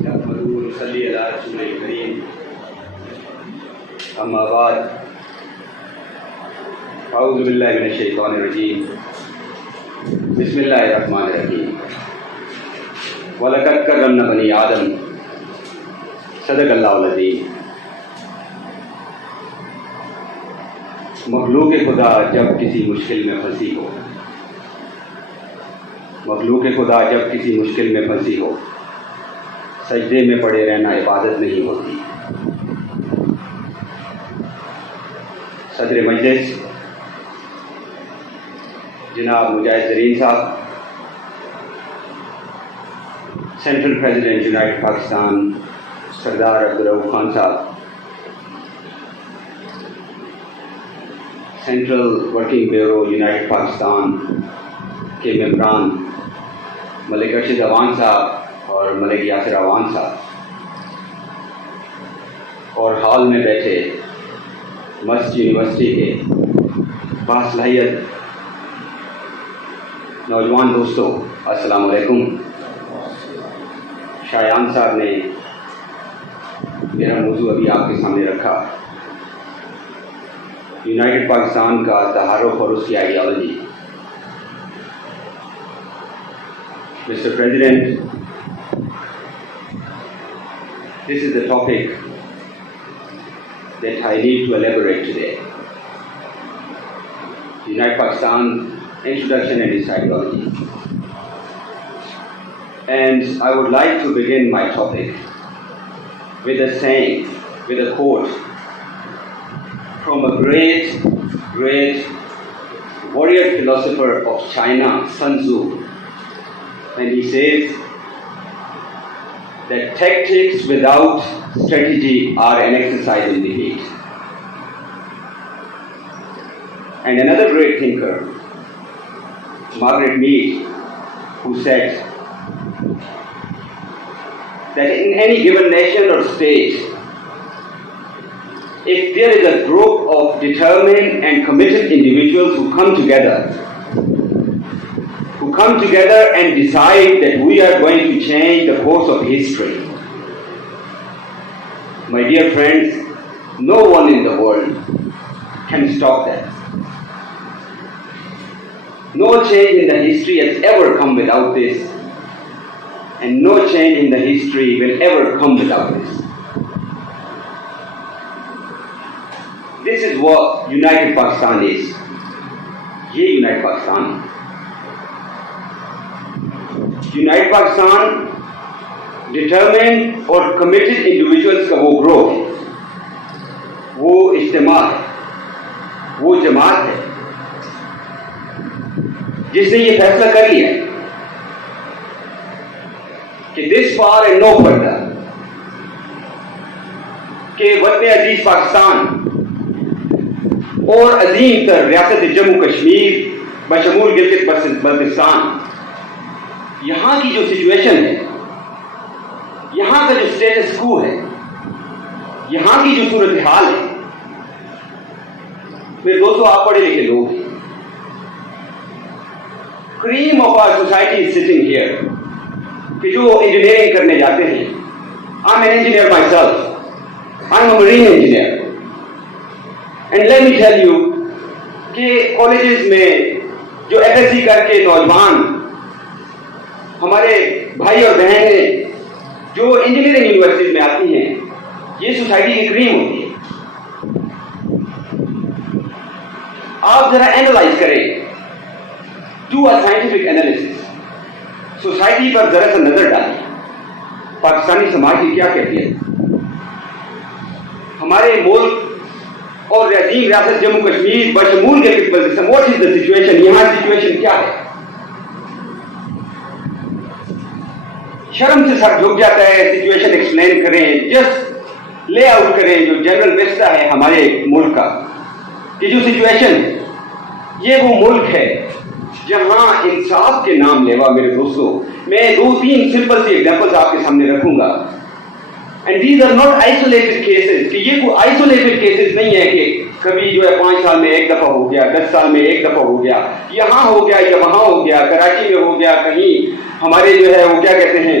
نحمده ونصلي على رسوله الكريم أما بعد أعوذ بالله من الشيطان الرجيم بسم الله الرحمن الرحيم وَلَقَدْ كَرَّمْنَا بَنِي آدَمَ صدق اللہ العظیم۔ مخلوق خدا جب کسی مشکل میں پھنسی ہو، مخلوق خدا جب کسی مشکل میں پھنسی ہو، سجدے میں پڑے رہنا عبادت نہیں ہوتی۔ صدر مجلس جناب مجاہد زرین صاحب، سینٹرل پریزیڈنٹ یونائٹڈ پاکستان سردار عبدالرؤف خان صاحب، central working bureau United Pakistan کے ممبران ملک ارشد اعوان صاحب اور ملک یاسر اعوان صاحب، اور ہال میں بیٹھے مسٹ یونیورسٹی کے باصلاحیت نوجوان دوستوں، السلام علیکم۔ شایان صاحب نے میرا موضوع ابھی آپ کے سامنے رکھا، یونائٹڈ پاکستان کا تعارف اور اس کی ideology. Mr. President, this is the topic that I need to elaborate today. United Pakistan introduction and its ideology. And I would like to begin my topic with a saying, with a quote from a great warrior philosopher of China, Sun Tzu. And he says that tactics without strategy are an exercise in defeat. And another great thinker, Margaret Mead, who said that in any given nation or state, if there is a group of determined and committed individuals who come together and decide that we are going to change the course of history, my dear friends, no one in the world can stop that. No change in the history has ever come without this, and no change in the history will ever come without this. This is what United Pakistan is. Ye United Pakistan. United Pakistan determined اور committed individuals کا وہ گروہ ہے، وہ اجتماع ہے، وہ جماعت ہے جس نے یہ فیصلہ کر لیا کہ this far and no further، کہ وطن عزیز پاکستان اور عظیم تر ریاست جموں کشمیر بشمول گلگت بلتستان، یہاں کی جو سچویشن ہے، یہاں کا جو اسٹیٹس کو ہے، یہاں کی جو صورتحال ہے، میرے دوستو آپ پڑھے لکھے لوگ ہیں، cream of our society is sitting here, کہ جو انجینئرنگ کرنے جاتے ہیں، I am an engineer myself, I am a marine engineer, and let me tell you کہ کالجز میں جو ایف ایس سی کر کے نوجوان ہمارے بھائی اور بہنیں جو انجینئرنگ یونیورسٹیز میں آتی ہیں، یہ سوسائٹی کی کریم ہوتی ہے۔ آپ ذرا اینالائز کریں، do a scientific analysis, society پر ذرا سا نظر ڈالیں، پاکستانی سماج کی کیا کیفیت ہے، ہمارے ملک اور عظیم ریاست جموں کشمیر بشمول کے واٹ از دا سچویشن، یہاں سچویشن کیا ہے؟ شرم سے سر جھک جاتا ہے سچویشن ایکسپلین کریں، جسٹ لے آؤٹ کریں جو جنرل ویسٹا ہے ہمارے ملک کا، کہ جو سچویشن ہے یہ وہ ملک ہے جہاں انصاف کے نام لیوا، میرے دوستوں میں 2-3 سمپل سی ایگزامپلس آپ کے سامنے رکھوں گا، and these are not isolated cases, کہ یہ کوئی آئسولیٹڈ کیسز نہیں ہے کہ کبھی جو ہے 5 سال میں ایک دفعہ ہو گیا، 10 سال میں ایک دفعہ ہو گیا، یہاں ہو گیا یا وہاں ہو گیا، کراچی میں ہو گیا، کہیں ہمارے جو ہے وہ کیا کہتے ہیں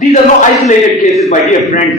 These are not isolated cases, my dear friends.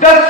10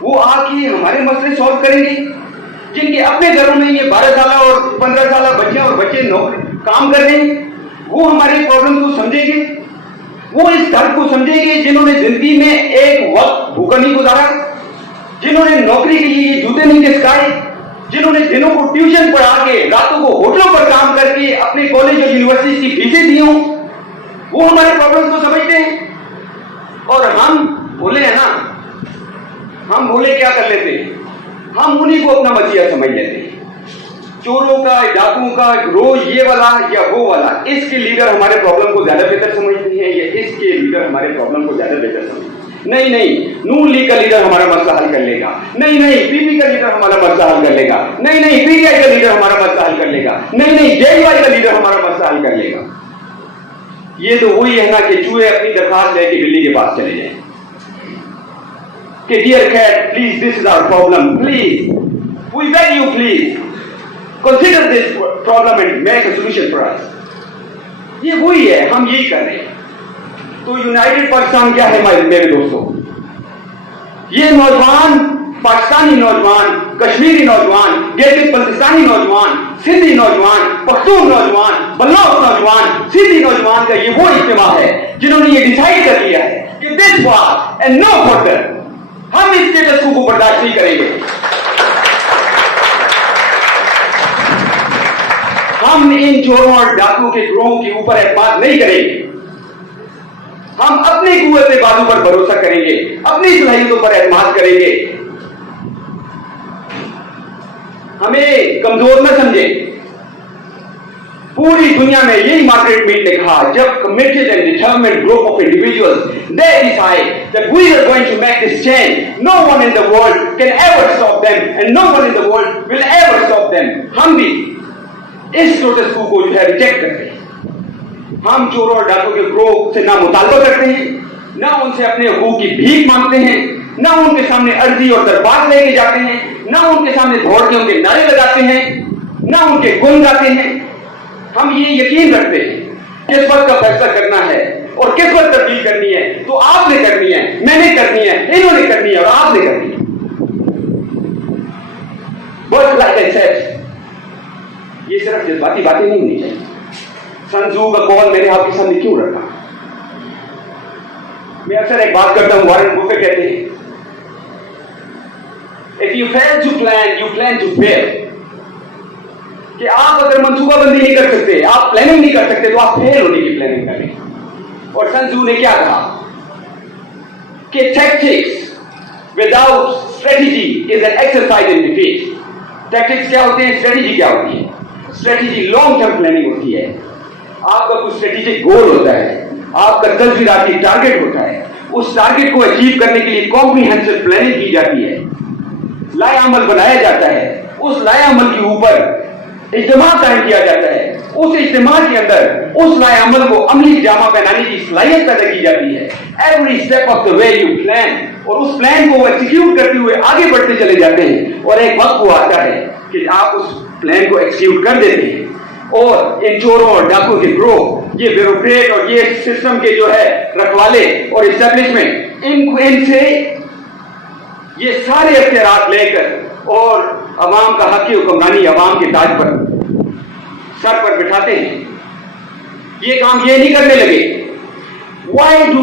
وہ آ کے ہمارے مسئلے سالو کریں گے؟ جن کے اپنے گھروں میں یہ 12 سالہ اور 15 سالہ بچیاں اور بچے کام کر رہے ہیں، وہ ہمارے پرابلم کو سمجھیں گے؟ وہ اس درد کو سمجھیں گے جنہوں نے زندگی میں ایک وقت بھوکا نہیں گزارا، جنہوں نے نوکری کے لیے یہ جوتے نہیں کسکائے، جنہوں نے دنوں کو ٹیوشن پڑھا کے راتوں کو ہوٹلوں پر کام کر کے اپنے کالج اور یونیورسٹی کی فیسیں دی ہوں، وہ ہمارے پرابلم کو سمجھتے ہیں؟ اور ہم بولے ہیں نا، ہم بولے کیا کر لیتے ہیں؟ ہم انہیں کو اپنا مسیحا سمجھ لیتے ہیں، چوروں کا، ڈاکوؤں کا روز یہ والا یا وہ والا، اس کے لیڈر ہمارے پرابلم کو زیادہ بہتر سمجھتے ہیں یا اس کے لیڈر ہمارے پرابلم کو زیادہ بہتر سمجھتے ہیں؟ نہیں، نون لیگ کا لیڈر ہمارا مسئلہ حل کر لے گا، نہیں، پی پی کا لیڈر ہمارا مسئلہ حل کر لے گا، نہیں، پی ٹی آئی کا لیڈر ہمارا مسئلہ حل کر لے گا، نہیں، جے یو آئی کا لیڈر ہمارا مسئلہ حل کر لے گا۔ یہ تو وہی ہے نا کہ چوہے اپنی درخواست لے کے بلی کے پاس چلے جائیں کہ dear Kate please this is our problem, please we beg you please consider this problem and make a solution for us۔ یہ وہی ہے، ہم یہی کر رہے ہیں۔ تو یونائٹڈ پاکستان کیا ہے میرے دوستوں؟ یہ نوجوان، پاکستانی نوجوان، کشمیری نوجوان، گلگت بلتستانی نوجوان، سندھی نوجوان، پختون نوجوان، بلوچ نوجوان، سندھی نوجوان کا یہ وہ اجتماع ہے جنہوں نے یہ ڈیسائیڈ کر لیا ہے کہ دس وار اینڈ نو فردر، ہم اس اسٹیٹس کو برداشت نہیں کریں گے۔ ہم ان چوروں اور ڈاکوؤں کے گروہوں کے اوپر اعتماد نہیں کریں گے، ہم اپنی قوت بازو پر بھروسہ کریں گے، اپنی صلاحیتوں پر اعتماد کریں گے، ہمیں کمزور نہ سمجھیں۔ پوری دنیا میں یہی مارگریٹ میڈ نے کہا، جب committed and determined group of individuals they decide that we are going to make this change, no one in the world can ever stop them and no one in the world will ever stop them۔ ہم بھی اس status کو جو ہے reject کرتے ہیں، ہم چوروں اور ڈاکوں کے گروہ سے نہ مطالبہ کرتے ہیں، نہ ان سے اپنے حقوق کی بھیک مانگتے ہیں، نہ ان کے سامنے عرضی اور درخواست لے کے جاتے ہیں، نہ ان کے سامنے دوڑ کے ان کے نعرے لگاتے ہیں، نہ ان کے گن گاتے ہیں۔ ہم یہ یقین رکھتے ہیں کس وقت کا فیصلہ کرنا ہے اور کس وقت تبدیل کرنی ہے تو آپ نے کرنی ہے، میں نے کرنی ہے، انہوں نے کرنی ہے اور آپ نے کرنی ہے۔ بٹ لائک آئی سیڈ، یہ صرف جذباتی باتیں نہیں ہونی چاہیے۔ سن ٹزو کا قول میں نے آپ کے سامنے کیوں رکھا؟ میں اکثر ایک بات کرتا ہوں، وارن بفیٹ کہتے ہیں if you fail to plan you plan to fail، کہ آپ اگر منصوبہ بندی نہیں کر سکتے، آپ پلاننگ نہیں کر سکتے تو آپ فیل ہونے کی پلاننگ کریں۔ اور سن ٹزو نے کیا کہا کہ tactics without strategy is an exercise in defeat۔ Tactics کیا ہوتے ہیں، اسٹریٹجی کیا ہوتی ہے؟ اسٹریٹجی لانگ ٹرم پلاننگ ہوتی ہے، آپ کا کوئی اسٹریٹجک گول ہوتا ہے، آپ کا تصویراتی ٹارگیٹ ہوتا ہے، اس ٹارگیٹ کو اچیو کرنے کے لیے کمپریہنسو پلاننگ کی جاتی ہے، لائحہ عمل بنایا جاتا ہے، اس لائحہ عمل کے اوپر اجتماع قائم کیا جاتا ہے، اس اجتماع کے اندر اس لائحہ عمل کو عملی جامہ پہنانے کی صلاحیت پیدا کی جاتی ہے۔ Every step of the way you plan, اور اس پلان کو ایکسیکیوٹ کرتے ہوئے آگے بڑھتے چلے جاتے ہیں، اور ایک وقت وہ آتا ہے کہ آپ اس پلان کو ایکسیکیوٹ کر دیتے ہیں۔ اور ان چوروں اور ڈاکوں کے گروہ، یہ بیوروکریٹ اور یہ سسٹم کے جو ہے رکھوالے اور اسٹیبلشمنٹ، ان سے یہ سارے اختیارات لے کر اور عوام کا حق حکمرانی عوام کے تاج پر سر پر بٹھاتے ہیں۔ یہ کام یہ نہیں کرنے لگے۔ Why do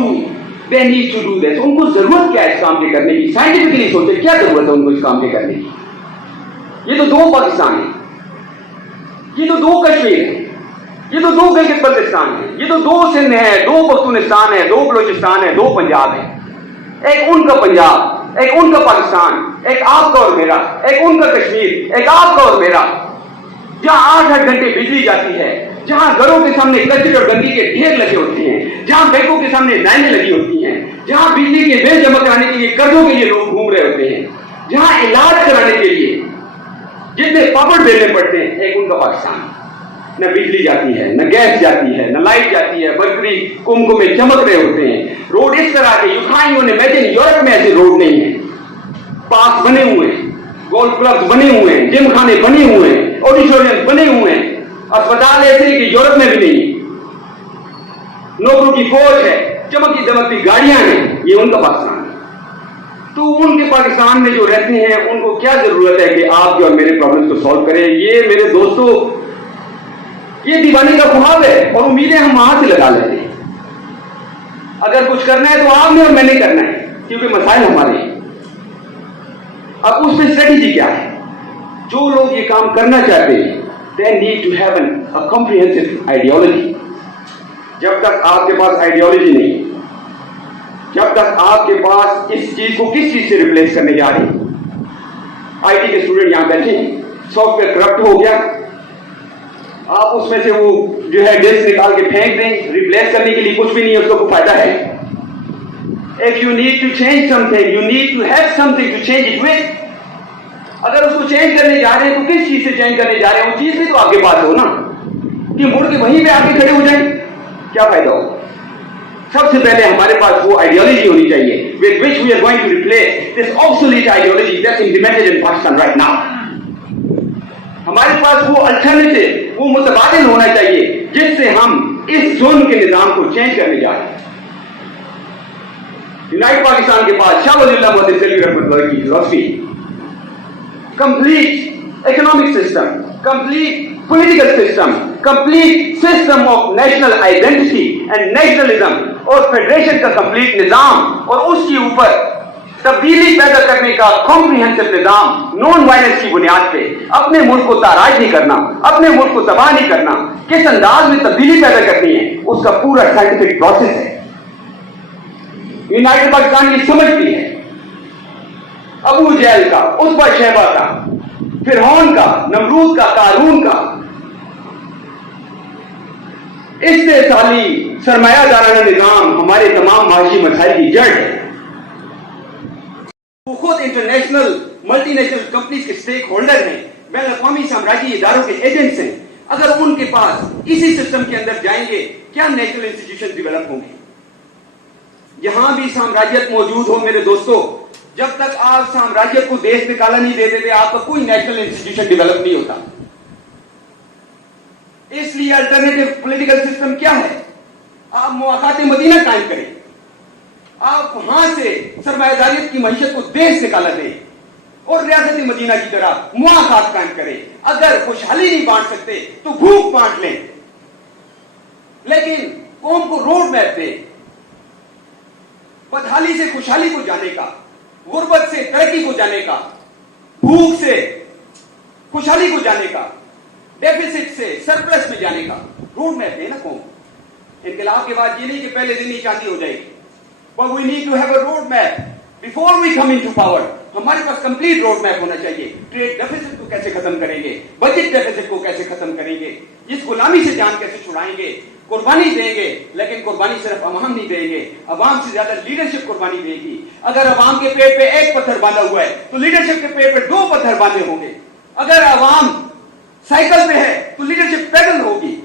they need to do this؟ ان کو ضرورت کیا ہے اس کام کے کرنے کی؟ سائنٹیفکلی سوچے کیا ضرورت ہے ان کو اس کام کے کرنے کی؟ یہ تو دو پاکستان ہیں، یہ تو دو کشمیر ہیں، یہ تو دو گلگت بلتستان ہیں، یہ تو دو سندھ ہے، دو پختونستان ہے، دو بلوچستان ہے، دو پنجاب ہے۔ ایک ان کا پنجاب، ایک ان کا پاکستان، ایک آپ کا اور میرا، ایک ان کا کشمیر، ایک آپ کا اور میرا، جہاں 8-8 گھنٹے بجلی جاتی ہے، جہاں گھروں کے سامنے کچرے اور گندگی کے ڈھیر لگے ہوتے ہیں، جہاں بینکوں کے سامنے لائنیں لگی ہوتی ہیں، جہاں بجلی کے بل جمع کرانے کے لیے قرضوں کے لیے لوگ گھوم رہے ہوتے ہیں، جہاں علاج کرانے کے لیے جتنے پاپڑ بیلنے پڑتے ہیں، ایک ان کا پاکستان۔ نہ بجلی جاتی ہے، نہ گیس جاتی ہے، نہ لائٹ جاتی ہے، مرکری کمکم میں چمک رہے ہوتے ہیں، روڈ اس طرح کے یورپ میں ایسے روڈ نہیں ہیں، پارک بنے ہوئے ہیں، گولف کلب بنے ہوئے ہیں، جم خانے بنے ہوئے ہیں، آڈیٹوریم بنے ہوئے ہیں، اسپتال ایسے کہ یورپ میں بھی نہیں ہے، نوکروں کی فوج ہے، چمکتی دمکتی گاڑیاں ہیں، یہ ان کا پاکستان ہے۔ تو ان کے پاکستان میں جو رہتے ہیں ان کو کیا ضرورت ہے کہ آپ کے اور میرے پرابلمس کو سالو کریں؟ یہ میرے دوستوں یہ دیوانے کا خواب ہے اور امیدیں ہم وہاں سے لگا لیتے ہیں. اگر کچھ کرنا ہے تو آپ نے اور میں نے کرنا ہے کیونکہ مسائل ہمارے ہیں. اب اس میں اسٹریٹجی کیا ہے؟ جو لوگ یہ کام کرنا چاہتے ہیں they need to have a comprehensive ideology. جب تک آپ کے پاس آئیڈیالوجی نہیں، جب تک آپ کے پاس اس چیز کو کس چیز سے ریپلیس کرنے جا رہے ہیں. آئی ٹی کے اسٹوڈنٹ یہاں بیٹھے ہیں، سافٹ ویئر کرپٹ ہو گیا، آپ اس میں سے وہ جو ہے ڈسک نکال کے پھینک دیں، ریپلیس کرنے کے لیے کچھ بھی نہیں ہے، اس کو کوئی فائدہ ہے. If you need to change something, you need to have something to change it with. اگر اس کو چینج کرنے جا رہے ہیں تو کس چیز سے چینج کرنے جا رہے ہیں؟ وہ چیز بھی تو آپ کے پاس ہو نا، کہ مڑ کے وہیں پہ آ کے کھڑے ہو جائیں، کیا فائدہ ہو؟ سب سے پہلے ہمارے پاس وہ آئیڈیالوجی ہونی چاہیے with which we are going to replace this obsolete ideology that's implemented in Pakistan right now. ہمارے پاس وہ الٹرنیٹو، وہ متبادل ہونا چاہیے جس سے ہم اس ظلم کے نظام کو چینج کرنے جا رہے ہیں. یونائٹ پاکستان کے پاس شاہ ولی اللہ محمد علی رحمۃ اللہ کی فلسفی، complete economic system, complete political system, complete system of national identity and nationalism اور فیڈریشن کا complete نظام اور اس کے اوپر تبدیلی پیدا کرنے کا comprehensive نظام نان وائلنس کی بنیاد پہ اپنے ملک کو تاراج نہیں کرنا، اپنے ملک کو تباہ نہیں کرنا، کس انداز میں تبدیلی پیدا کرنی ہے، اس کا پورا سائنٹیفک پروسیس ہے. یونائٹڈ پاکستان یہ سمجھتی ہے ابو جہل کا، عتبہ شیبہ کا، فرعون کا، نمرود کا، قارون کا استحصالی سرمایہ دارانہ نظام ہمارے تمام معاشی مسائل کی جڑ ہے. وہ خود انٹرنیشنل ملٹی نیشنل کمپنیز کے اسٹیک ہولڈر ہیں، بین الاقوامی سامراجی اداروں کے ایجنٹس ہیں. اگر ان کے پاس اسی سسٹم کے اندر جائیں گے کیا نیشنل انسٹیٹیوشن ڈیولپ ہوں گے؟ یہاں بھی سامراجیت موجود ہو میرے دوستو، جب تک آپ سامراجیت کو دیش میں کالا نہیں دے دیتے آپ کا کوئی نیشنل انسٹیٹیوشن ڈیولپ نہیں ہوتا. اس لیے الٹرنیٹو پولیٹیکل سسٹم کیا ہے؟ آپ مواقعات مدینہ قائم کریں، آپ وہاں سے سرمایہ داریت کی معیشت کو دیش سے کالا دیں اور ریاست مدینہ کی طرح مواقعات قائم کریں. اگر خوشحالی نہیں بانٹ سکتے تو بھوک بانٹ لیں، لیکن قوم کو روڈ میپ دیں، بدحالی سے خوشحالی کو جانے کا، غربت سے ترقی کو جانے کا، بھوک سے خوشحالی کو جانے کا، ڈیفیسٹ سے سرپلس میں جانے کا روڈ میپ ہے نا قوم. انقلاب کے بعد یہ نہیں کہ پہلے دن ہی چاندی ہو جائے گی. But we need to have a road map before we come into power. ہمارے پاس کمپلیٹ روڈ میپ ہونا چاہیے. ٹریڈ ڈیفیسٹ کو کیسے ختم کریں گے، بجٹ ڈیفیسٹ کو کیسے ختم کریں گے، اس غلامی سے جان کیسے چھڑائیں گے، قربانی دیں گے، لیکن قربانی صرف عوام نہیں دیں گے، عوام سے زیادہ لیڈرشپ قربانی دے گی. اگر عوام کے پیٹ پہ ایک پتھر باندھا ہوا ہے تو لیڈرشپ کے پیٹ پہ 2 پتھر باندھے ہوں گے. اگر عوام سائیکل پہ ہے تو لیڈرشپ پیدل ہوگی.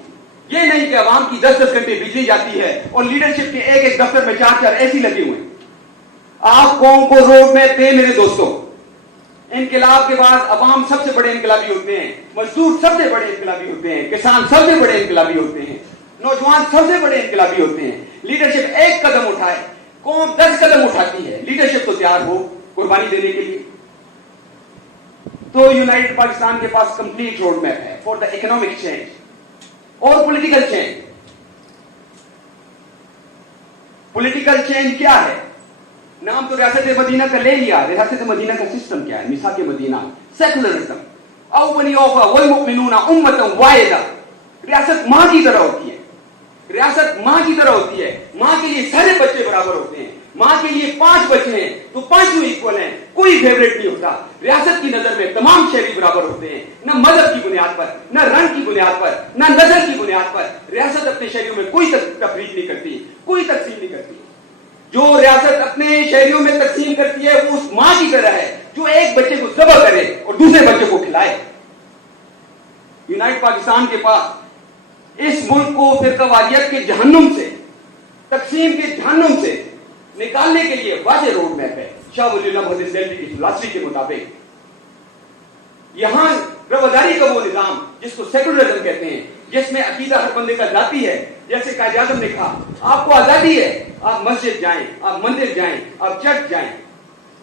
یہ نہیں کہ عوام کی 10-10 گھنٹے بجلی جاتی ہے اور لیڈرشپ کے ایک دفتر میں 4 ایسی لگے ہوئے. آپ قوم کو روڈ میپ دیں میرے دوستوں. انقلاب کے بعد عوام سب سے بڑے انقلابی ہوتے ہیں، مزدور سب سے بڑے انقلابی ہوتے ہیں، کسان سب سے بڑے انقلابی ہوتے ہیں، نوجوان سب سے بڑے انقلابی ہوتے ہیں. لیڈرشپ ایک قدم اٹھائے، قوم 10 قدم اٹھاتی ہے. لیڈرشپ تو تیار ہو قربانی دینے کے لیے. تو یونائٹڈ پاکستان کے پاس کمپلیٹ روڈ میپ ہے فار دا اکنامک چینج اور پولیٹیکل چینج. پولیٹیکل چینج کیا ہے؟ نام تو ریاست مدینہ کا لے لیا. ریاست مدینہ کا سسٹم کیا ہے؟ میثاق مدینہ، سیکولرزم، او بنی اوفا والمؤمنون امتا واحدہ. ریاست ماں کی طرح ہوتی ہے، ریاست ماں کی طرح ہوتی ہے. ماں کے لیے سارے بچے برابر ہوتے ہیں. ماں کے لیے 5 بچے ہیں تو 5 ایکول ہیں، کوئی فیوریٹ نہیں ہوتا. ریاست کی نظر میں تمام شہری برابر ہوتے ہیں، نہ مذہب کی بنیاد پر، نہ رنگ کی بنیاد پر، نہ نسل کی بنیاد پر. ریاست اپنے شہریوں میں کوئی تفریق نہیں کرتی، کوئی تقسیم نہیں کرتی. جو ریاست اپنے شہریوں میں تقسیم کرتی ہے وہ اس ماں کی طرح ہے جو ایک بچے کو ذبح کرے اور دوسرے بچے کو کھلائے. یونائٹ پاکستان کے پاس اس ملک کو فرقواریت کے جہنم سے، تقسیم کے جہنم سے نکالنے کے لیے واضح روڈ میپ ہے. شاہ ولی اللہ محمد دہلوی کی فلسفی کے مطابق یہاں رواداری کا وہ نظام جس کو سیکولرزم کہتے ہیں، جس میں عقیدہ ہر بندے کا ذاتی ہے. جیسے قائد اعظم نے کہا آپ کو آزادی ہے، آپ مسجد جائیں، آپ مندر جائیں، آپ چرچ جائیں،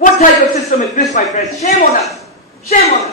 What type of system is this, my friends? Shame on us. Shame on us.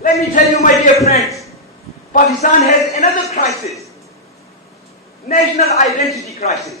let me tell you, my dear friends, Pakistan has another crisis, national identity crisis.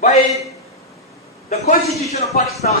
By the Constitution of Pakistan,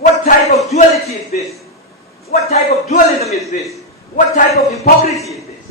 What type of duality is this? What type of dualism is this? What type of hypocrisy is this?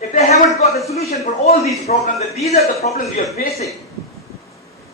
If they haven't got the solution for all these problems, that these are the problems we are facing,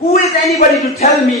Who is anybody to tell me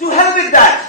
To hell with that.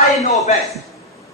I know best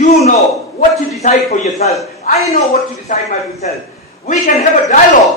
You know what to decide for yourself. I know what to decide myself. We can have a dialogue.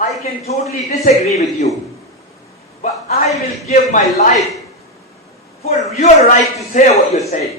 I can totally disagree with you, but I will give my life for your right to say what you're saying.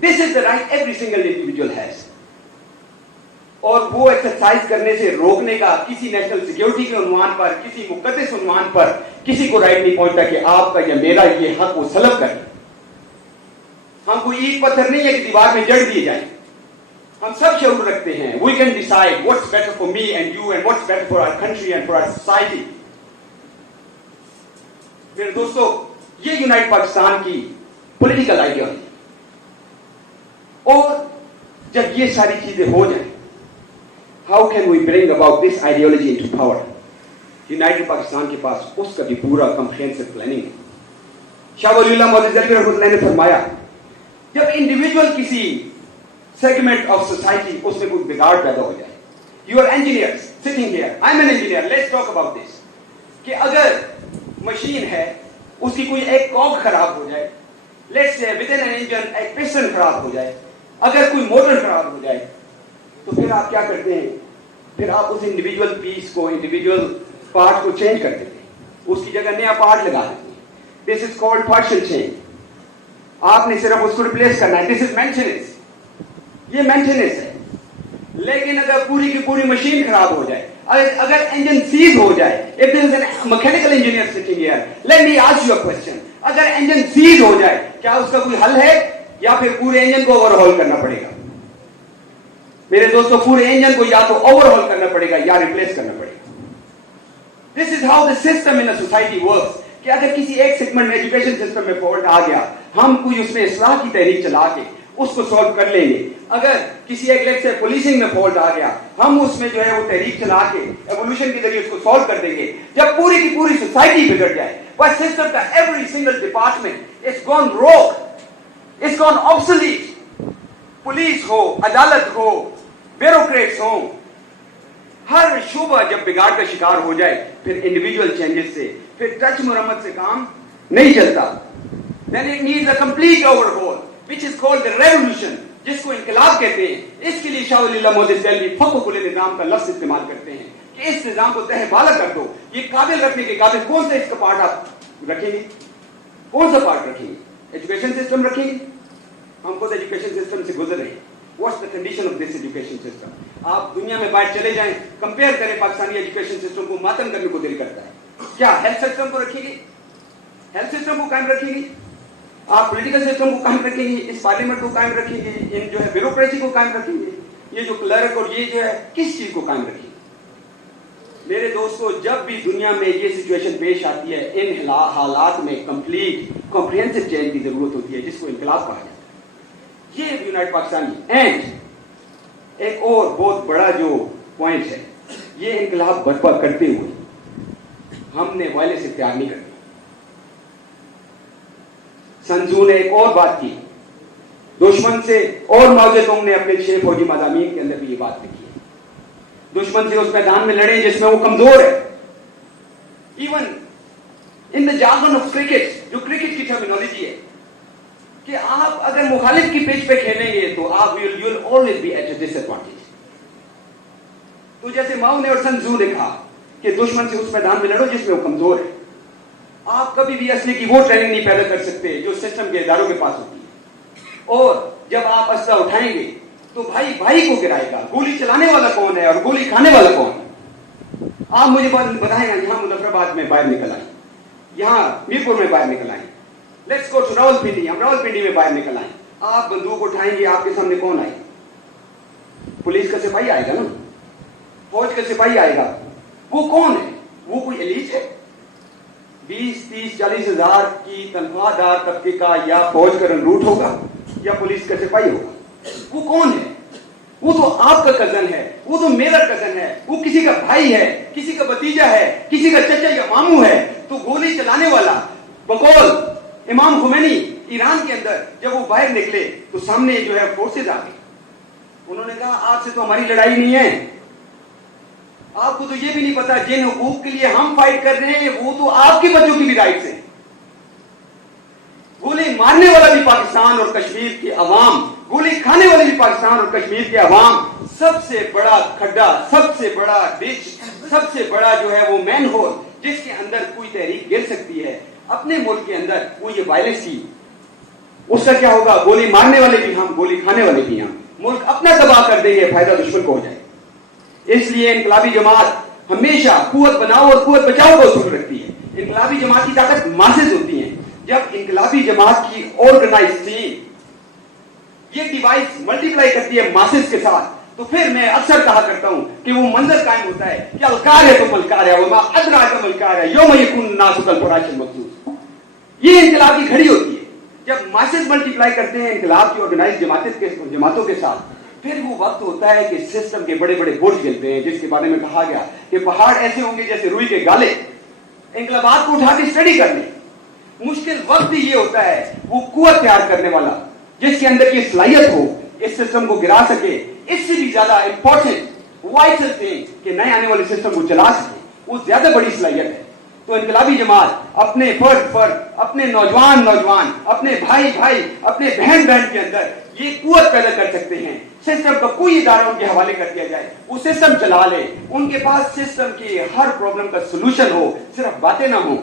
This is the right every single individual has. اور وہ exercise کرنے سے روکنے کا کسی national security کے عنوان پر, کسی مقدس عنوان پر کسی کو رائٹ نہیں پہنچتا کہ آپ کا یا میرا یہ حق وہ سلب کرے. ہم کوئی اینٹ پتھر نہیں ہے کہ دیوار میں جڑ دیے جائیں. ہم سب شعور رکھتے ہیں. We can decide what's better for me and you and what's better for our country and for our society. میرے دوستو, یہ یونائٹ پاکستان کی پولیٹیکل آئیڈیالوجی. اور جب یہ ساری چیزیں ہو جائیں, how can we bring about this ideology into power? United Pakistan کے پاس اس کا بھی پورا کمپریہنسو پلاننگ ہے. شاہ ولی اللہ محدث دہلوی رحمۃ اللہ نے فرمایا, جب انڈیویجول کسی سیگمنٹ آف سوسائٹی اس میں کوئی بگاڑ پیدا ہو جائے, you are engineer sitting here, I am an engineer, let's talk about this, کہ اگر مشین ہے اس کی کوئی ایک کاگ خراب ہو جائے, let's say with in an engine ایک پسٹن خراب ہو جائے, اگر کوئی موٹر خراب ہو جائے, تو پھر آپ کیا کرتے ہیں؟ پھر آپ اس انڈیویجول پیس کو, انڈیویجول پارٹ کو چینج کر دیتے ہیں, اس کی جگہ نیا پارٹ لگا دیتے ہیں. دس از کالڈ پارشل چینج. آپ نے صرف اس کو ریپلیس کرنا ہے. دس از مینٹیننس. یہ مینٹیننس ہے. لیکن اگر پوری کی پوری مشین خراب ہو جائے, اگر انجن سیز ہو جائے, if there is a mechanical engineer sitting here, let me ask you a question. اگر انجن سیز ہو جائے, کیا اس کا کوئی حل ہے یا پھر پورے انجن کو اوور ہال کرنا پڑے گا؟ میرے دوستو, پورے انجن کو یا تو اوور ہال کرنا پڑے گا یا ریپلیس کرنا پڑے گا. This is how the system in a society works. کہ اگر کسی ایک سیگمنٹ میں ایجوکیشن سسٹم میں فالٹ آ گیا, ہم کوئی اس میں اصلاح کی تحریک چلا کے اس کو سالو کر لیں گے. اگر کسی ایک لیٹ سے پولیسنگ میں فالٹ آ گیا, ہم اس میں جو ہے وہ تحریک چلا کے ایوولوشن کے ذریعے اس کو سالو کر دیں گے. جب پوری کی پوری سوسائٹی بگڑ جائے, بس سسٹم کا every single department it's gone rogue, it's gone obsolete. Police ہو, عدالت ہو, بیوروکریٹس ہوں, ہر شعبہ جب بگاڑ کا شکار ہو جائے, پھر انڈیویجول چینجز سے, پھر ٹچ مرمت سے کام نہیں چلتا. Then it needs a complete overhaul, which is called the revolution, جس کو انقلاب کہتے ہیں. اس کے لیے شاہ ولی اللہ محدث دہلوی فقہ کل نظام کا لفظ استعمال کرتے ہیں کہ اس نظام کو تہہ بالا کر دو. یہ قابل رکھنے کے قابل کون سا اس کا پارٹ آپ رکھیں گے؟ کون سا پارٹ رکھیں گے؟ ایجوکیشن سسٹم رکھیں گے؟ ہم خود ایجوکیشن سسٹم سے گزر رہے ہیں. What's the condition of this education system? آپ دنیا میں باہر چلے جائیں, کمپیئر کریں پاکستانی ایجوکیشن سسٹم کو, ماتم کرنے کو دل کرتا ہے. کیا ہیلتھ سسٹم کو رکھیں گے؟ ہیلتھ سسٹم کو قائم رکھیں گے؟ آپ پولیٹیکل سسٹم کو قائم رکھیں گے؟ اس پارلیمنٹ کو قائم رکھیں گے؟ ان جو ہے بیوروکریسی کو قائم رکھیں گے؟ یہ جو کلرک اور یہ جو ہے کس چیز کو قائم رکھیں گے؟ میرے دوستو, جب بھی دنیا میں یہ سچویشن پیش آتی ہے, ان حالات میں کمپلیٹ کمپریہنسو چینج کی ضرورت ہوتی ہے, جس کو انقلاب کہا جاتا ہے. یہ یونائٹ پاکستانی. اینڈ ایک اور بہت بڑا جو پوائنٹ ہے, یہ انقلاب برپا کرتے ہوئے ہم نے وائلنس اختیار نہیں کرنا. سنزو نے ایک اور بات کی, دشمن سے, اور ماؤ زیدونگ نے اپنے 6 فوجی مضامین کے اندر بھی یہ بات لکھی ہے, دشمن سے اس میدان میں لڑیں جس میں وہ کمزور ہے. Even in the jargon of cricket, جو کرکٹ کی ٹرمینالوجی ہے, کہ آپ اگر مخالف کی پچ پہ کھیلیں گے تو آپ you'll always be at a disadvantage. تو جیسے ماؤ نے اور سنزو نے کہا کہ دشمن سے اس میدان میں لڑو جس میں وہ کمزور ہے. آپ کبھی بھی اسلحے کی وہ ٹریننگ نہیں پیدا کر سکتے جو سسٹم کے اداروں کے پاس ہوتی ہے. اور جب آپ اسلحہ اٹھائیں گے تو بھائی بھائی کو گرائے گا. گولی چلانے والا کون ہے اور گولی کھانے والا کون ہے؟ آپ مجھے بتائیں گا. یہاں مظفر آباد میں باہر نکل آئیں, یہاں میرپور میں باہر نکل آئیں, لیٹس گو ٹو راولپنڈی, ہم راولپنڈی میں باہر نکل آئیں. آپ بندوق اٹھائیں گے, آپ کے سامنے کون آئے؟ پولیس کا سپاہی آئے گا نا, فوج کا سپاہی آئے گا. وہ کون ہے؟ وہ کوئی ایلیٹ ہے؟ 20, 30, 40 ہزار کی تنخواہ دار طبقے کا یا فوج کا رنروٹ ہوگا یا پولیس کا سپاہی ہوگا؟ وہ کون ہے؟ وہ تو آپ کا کزن ہے, وہ تو میرا کزن ہے, وہ کسی کا بھائی ہے, کسی کا بھتیجا ہے, کسی کا چچا یا ماموں ہے. تو گولی چلانے والا, بقول امام خمینی ایران کے اندر جب وہ باہر نکلے تو سامنے جو ہے فورسز آ گئی. انہوں نے کہا آپ سے تو ہماری لڑائی نہیں ہے, آپ کو تو یہ بھی نہیں پتا جن حقوق کے لیے ہم فائٹ کر رہے ہیں وہ تو آپ کے بچوں کی بھی رائٹس ہیں. گولی مارنے والا بھی پاکستان اور کشمیر کے عوام, گولی کھانے والے بھی پاکستان اور کشمیر کے عوام. سب سے بڑا کھڈا, سب سے بڑا ڈچ, سب سے بڑا جو ہے وہ مین ہول جس کے اندر کوئی تحریک گر سکتی ہے اپنے ملک کے اندر, وہ یہ وائلنس کی. اس کا کیا ہوگا؟ گولی مارنے والے بھی ہم, گولی کھانے والے بھی ہم. ملک اپنا تباہ کر دیں گے, فائدہ دشمن کو ہو جائے. اس لیے انقلابی جماعت ہمیشہ قوت بناؤ اور قوت بچاؤ کا اصول رکھتی ہے. انقلابی جماعت کی طاقت ماسز ہوتی ہیں. جب انقلابی جماعت کی آرگنائز ٹیم یہ ڈیوائس ملٹیپلائی کرتی ہے ماسز کے ساتھ, تو پھر میں اکثر کہا کرتا ہوں کہ وہ منظر قائم ہوتا ہے کہ الکار ہے تو ملکار ہے, وما ادراک ما ملکار ہے, یوم یکون الناس کالفراش المبثوث. یہ انقلاب کی گھڑی ہوتی ہے. جب ماسز ملٹیپلائی کرتے ہیں انقلاب کی آرگنائز جماعتوں کے ساتھ, پھر وہ وقت ہوتا ہے کہ سسٹم کے بڑے بڑے برج گرتے ہیں, جس کے بارے میں کہا گیا کہ پہاڑ ایسے ہوں گے جیسے روئی کے گالے. انقلابات کو اٹھا کے اسٹڈی کر لیں. مشکل وقت یہ ہوتا ہے وہ قوت تیار کرنے والا جس کے اندر یہ صلاحیت ہو اس سسٹم کو گرا سکے. اس سے بھی زیادہ امپورٹنٹ وائٹل تھنگ کہ نئے آنے والے سسٹم کو چلا سکے, وہ زیادہ بڑی صلاحیت ہے. تو انقلابی جماعت اپنے فرد, اپنے نوجوان, اپنے بھائی, اپنے بہن کے اندر یہ قوت پیدا کر سکتے ہیں. سسٹم کا کوئی ادارہ ان کے حوالے کر دیا جائے, وہ سسٹم چلا لے. ان کے پاس سسٹم کی ہر پرابلم کا سولوشن ہو, صرف باتیں نہ ہوں.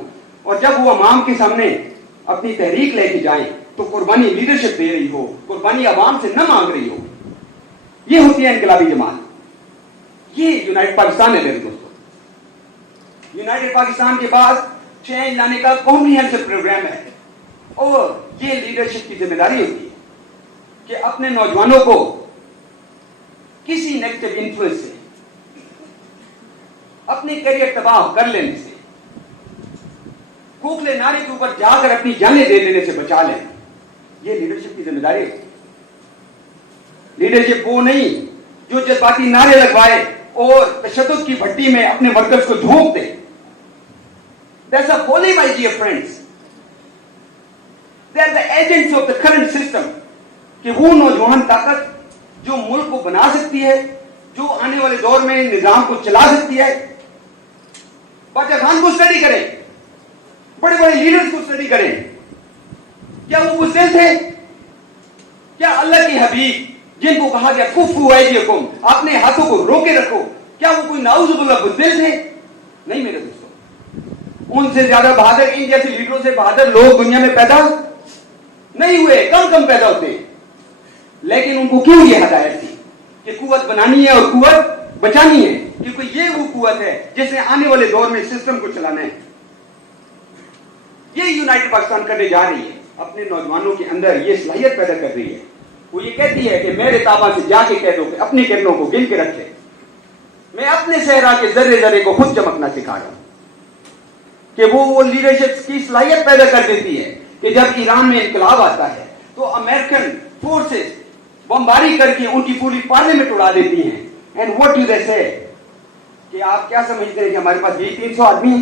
اور جب وہ عوام کے سامنے اپنی تحریک لے کے جائیں تو قربانی لیڈرشپ دے رہی ہو, قربانی عوام سے نہ مانگ رہی ہو. یہ ہوتی ہے انقلابی جماعت. یہ یونائٹڈ پاکستان ہے میرے دوستوں. یونائٹڈ پاکستان کے پاس چینج لانے کا کمپریہنسو پروگرام ہے, اور یہ لیڈرشپ کی ذمہ داری ہوتی ہے کہ اپنے نوجوانوں کو کسی نیگیٹو انفلوئنس سے, اپنے کیریئر تباہ کر لینے سے, کھوکھلے نعرے کے اوپر جا کر اپنی جانیں دے دینے سے بچا لیں. یہ لیڈرشپ کی ذمہ داری ہے. لیڈرشپ وہ نہیں جو جذباتی نعرے لگوائے اور تشدد کی بھٹی میں اپنے ورکرز کو جھونک دے. That's a holy my dear friends. They are the agents of the current system. کہ وہ نوجوان طاقت جو ملک کو بنا سکتی ہے, جو آنے والے دور میں نظام کو چلا سکتی ہے. باچا خان کو اسٹڈی کریں, بڑے بڑے لیڈرز کو اسٹڈی کریں. کیا وہ بزدل تھے؟ کیا اللہ کے حبیب جن کو کہا گیا کفو ایدیکم, اپنے ہاتھوں کو روکے رکھو, کیا وہ کوئی نعوذ باللہ بزدل تھے؟ نہیں میرے دوستوں. ان سے زیادہ بہادر, ان جیسے لیڈروں سے بہادر لوگ دنیا میں پیدا نہیں ہوئے, کم پیدا ہوتے ہیں. لیکن ان کو کیوں یہ ہدایت تھی کہ قوت بنانی ہے اور قوت بچانی ہے, کیونکہ یہ وہ قوت ہے جس نے آنے والے دور میں سسٹم کو چلانا ہے. یہ یونائٹڈ پاکستان کرنے جا رہی ہے, اپنے نوجوانوں کے اندر یہ صلاحیت پیدا کر رہی ہے. وہ یہ کہتی ہے کہ میرے تابع سے جا کے کہہ دو کہ اپنی کرنوں کو گن کے رکھے. میں اپنے صحرا کے ذرے ذرے کو خود چمکنا سکھا رہا ہوں. کہ وہ لیڈرشپ کی صلاحیت پیدا کر دیتی ہے کہ جب ایران میں انقلاب آتا ہے تو امریکن فورسز بمباری کر کے ان کی پوری پارلیمنٹ اڑا دیتی ہیں. اینڈ واٹ ڈو دے سے, کہ آپ کیا سمجھتے ہیں کہ ہمارے پاس یہی 300 آدمی ہیں,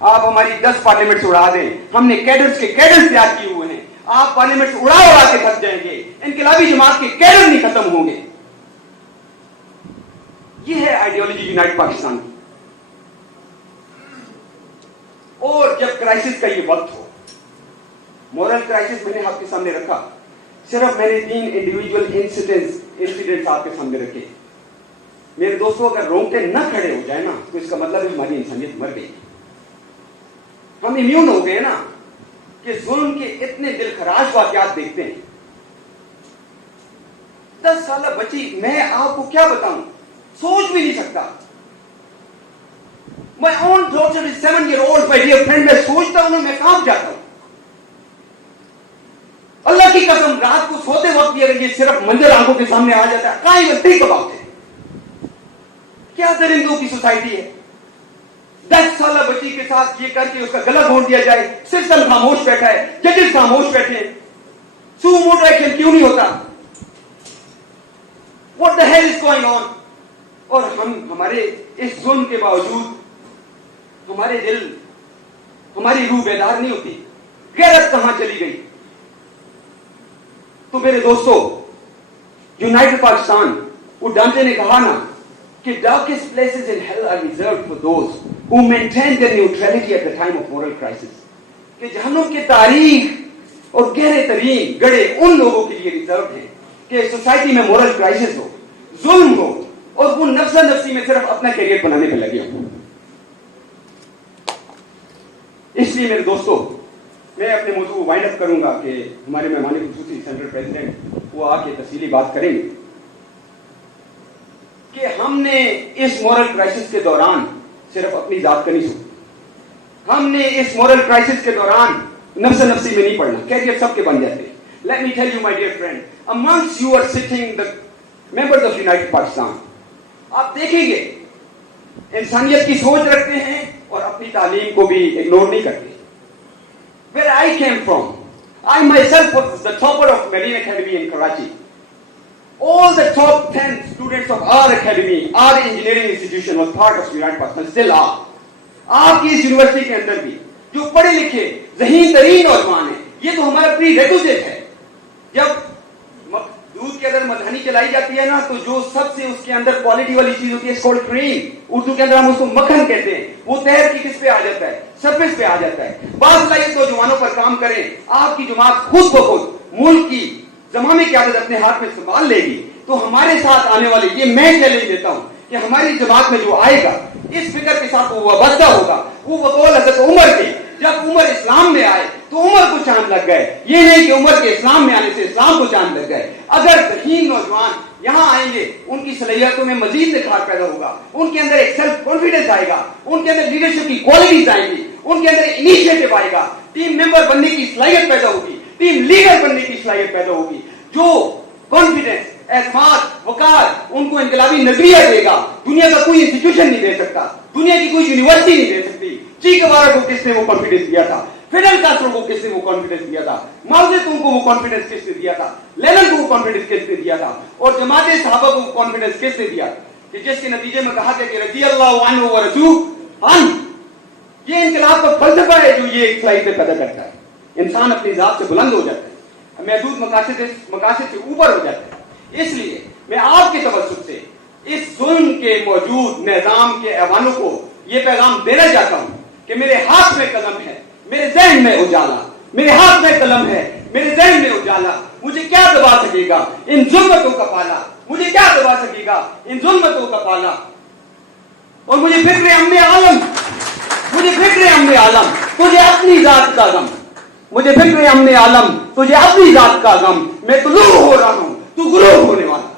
آپ ہماری 10 پارلیمنٹس اڑا دیں, ہم نے کیڈرز کے کیڈرز تیار کیے ہوئے ہیں, آپ پارلیمنٹس اڑا کے تھک جائیں گے, انقلابی جماعت کے کیڈر نہیں ختم ہوں گے. یہ ہے آئیڈیالوجی یونائٹڈ پاکستان کی. اور جب کرائسس کا یہ وقت ہو, مورل کرائسس میں نے آپ کے سامنے رکھا, صرف میں نے 3 انڈیویجول انسیڈنٹس آپ کے سامنے رکھے. میرے دوستوں اگر رونگٹے نہ کھڑے ہو جائے نا تو اس کا مطلب ہے ہماری انسانیت مر گئی. ہم امیون ہو گئے نا کہ ظلم کے اتنے دل خراش واقعات دیکھتے ہیں. 10 سالہ بچی, میں آپ کو کیا بتاؤں, سوچ بھی نہیں سکتا. My own daughter is 7 years old, my dear friend. میں سوچتا ہوں میں کہاں جاتا ہوں. اللہ کی قسم, رات کو سوتے وقت بھی اگر یہ صرف منظر آنکھوں کے سامنے آ جاتا ہے, کائیں وہ ٹھیک about it. کیا درندوں کی سوسائٹی ہے. 10 سالہ بچی کے ساتھ یہ کر کے اس کا گلا گھونٹ دیا جائے. سسٹم خاموش بیٹھا ہے, ججز خاموش بیٹھے ہیں. سو موٹو ایکشن کیوں نہیں ہوتا؟ What the hell is going on? اور ہم ہمارے اس ظلم کے باوجود ہمارے دل, ہماری روح بیدار نہیں ہوتی. غیرت کہاں چلی گئی؟ تو میرے دوستو, یونائٹڈ پاکستان, وہ ڈانٹے نے کہا نا کہ darkest places in hell are reserved for those who maintain their neutrality at the time of moral crisis. کہ جہنم کی تاریخ اور گہرے ترین گڑھے ان لوگوں کے لیے ریزرو ہیں کہ سوسائٹی میں مورل کرائسس ہو, ظلم ہو, اور وہ نفسا نفسی میں صرف اپنا کیریئر بنانے پہ لگے ہوں. اس لیے میرے دوستو, میں اپنے موضوع کو وائنڈ اپ کروں گا کہ ہمارے مہمان خصوصی سینٹرل پریزیڈنٹ وہ آ کے تفصیلی بات کریں گے کہ ہم نے اس مورل کرائسس کے دوران صرف اپنی ذات کا نہیں سوچنا، ہم نے اس مورل کرائسس کے دوران نفس نفسی میں نہیں پڑھنا، کیریئر سب کے بن جاتے ہیں. Let me tell you my dear friend, amongst you are sitting the members of United Pakistan. آپ دیکھیں گے انسانیت کی سوچ رکھتے ہیں اور اپنی تعلیم کو بھی اگنور نہیں کرتے. Where I came from, I myself was the topper of Marine Academy in Karachi. All the top 10 students of our academy, our engineering institution was part of United Pakistan, still are. آپ کی اس university کے اندر بھی جو پڑھے لکھے ذہین ترین نوجوان ہیں، یہ تو ہمارا پری ریکوزٹ ہے. جب دودھ کے اندر مدھانی چلائی جاتی ہے نا، تو جو سب سے اس کے اندر کوالٹی والی چیز ہوتی ہے اس کو کریم، اردو کے اندر ہم اس کو مکھن کہتے ہیں، وہ تہر کی کس پہ آ جاتا ہے؟ سرفیس پہ آ جاتا ہے. بعض لائق نوجوانوں پر کام کریں، آپ کی جماعت خود بخود ملک کی زمانے کی عادت اپنے ہاتھ میں سنبھال لے گی. تو ہمارے ساتھ آنے والے، یہ میں چیلنج دیتا ہوں کہ ہماری جماعت میں جو آئے گا اس فکر کے ساتھ وہ وابستہ ہوگا. وہ بقول حضرت عمر کے، جب عمر اسلام میں آئے تو عمر کو چاند لگ گئے. یہ نہیں کہ عمر کے اسلام میں آنے سے اسلام کو چاند لگ گئے. اگر ذہین نوجوان یہاں آئیں گے، ان کی صلاحیتوں میں مزید نکھار پیدا ہوگا، ان کے اندر ایک سیلف کانفیڈنس آئے گا، ان کے اندر لیڈرشپ کی کوالٹیز آئیں گی، ان کے اندر انیشیٹو آئے گا، ٹیم ممبر بننے کی صلاحیت پیدا ہوگی، ٹیم لیڈر بننے کی صلاحیت پیدا ہوگی. جو کانفیڈنس، اعتماد، وقار ان کو انقلابی نظریہ دے گا، دنیا کا کوئی انسٹیٹیوشن نہیں دے سکتا، دنیا کی کوئی یونیورسٹی نہیں دے سکتی. چی گوارا کو کس نے وہ کانفیڈنس دیا تھا؟ فیڈل کاسٹرو کو کس نے وہ کانفیڈنس دیا تھا؟ ماؤ زے تونگ کو وہ کانفیڈنس کس نے دیا تھا؟ لینن کو وہ کانفیڈنس کس نے دیا تھا؟ اور جماعت صحابہ کو وہ کانفیڈنس کس نے دیا کہ جس کے نتیجے میں کہا کہ رضی اللہ عنہ و رضوا عنہ. یہ انقلاب کا فلسفہ ہے جو یہ ایک صلاحیت پیدا کرتا ہے. انسان اپنی ذات سے بلند ہو جاتا ہے، محدود مقاصد سے اوپر ہو جاتا ہے. اس لیے میں آپ کے توسط سے اس ظلم کے موجود نظام کے ایوانوں کو یہ پیغام دینا چاہتا ہوں کہ میرے ہاتھ میں قلم ہے، میرے ذہن میں اجالا، میرے ہاتھ میں قلم ہے، میرے ذہن میں اجالا. مجھے کیا دبا سکے گا ان ظلمتوں کا پالا؟ مجھے کیا دبا سکے گا ان ظلمتوں کا پالا؟ اور مجھے فکر امن عالم، مجھے فکر امن عالم، تجھے اپنی ذات کا غم، مجھے فکر امن عالم، تجھے اپنی ذات کا غم. میں طلوع ہو رہا ہوں، تو غروب ہونے والا.